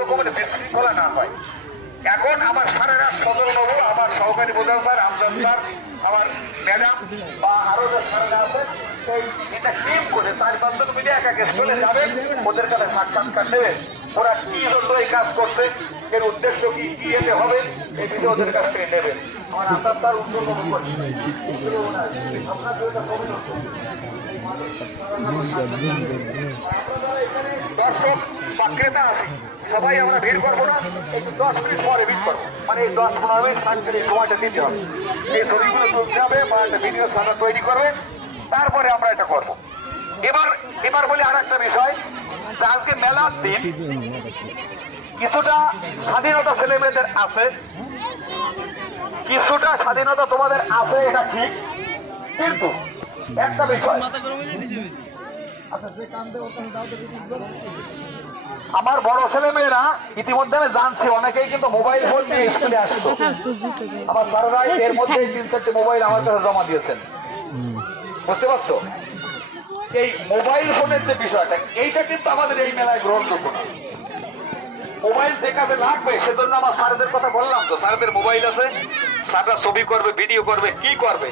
রকমের বিশৃঙ্খলা না হয়। এখন আমার স্যারেরা সদর নেবো, আমার সহকারী প্রধান স্যার, আমজাদ স্যার, আমার ম্যাডাম বা আরো যে স্যারেরা আছে, সেই এটা টিম করে 4-5 মিনিটে এক এক চলে যাবেন, ওদের কাছে সাক্ষাৎকার নেবেন। ওরা কি জন্য এই কাজ করছে, এর উদ্দেশ্য কি, কি এতে হবে, এই বিষয়ে ওদের কাছ থেকে নেবেন। আমার আমজাদ স্যার উত্তর দর্শক বা ক্রেতা আছে, সবাই আমরা ভিড় করবো না, 10 মিনিট পরে ভিড় করবো, মানে 10-15 মিনিট 5 মিনিট সময়টা দিতে হবে। এই ছবিগুলো তুলতে হবে বা একটা ভিডিও সাদা তৈরি করবে, তারপরে আমরা এটা করবো। এবার বলি আর একটা বিষয়, আজকে মেলার দিন কিছুটা স্বাধীনতা ছেলে মেয়েদের আছে, কিছুটা স্বাধীনতা তোমাদের আছে, এটা ঠিক, কিন্তু একটা বিষয়, আমার বড় ছেলে মেয়েরা ইতিমধ্যে আমি জানছি অনেকেই কিন্তু মোবাইল ফোন নিয়ে স্কুলে আসতো। আমার স্যারেরা এর মধ্যে 3-4টি মোবাইল আমার কাছে জমা দিয়েছেন, বুঝতে পারছো? এই মোবাইল ফোনের যে বিষয়টা, এইটা কিন্তু আমাদের এই মেলায় গ্রহণযোগ্য না। মোবাইল দেখাতে লাগবে, সেজন্য আমার স্যারদের কথা বললাম তো, স্যারদের মোবাইল আছে, স্যাররা ছবি করবে, ভিডিও করবে, কি করবে,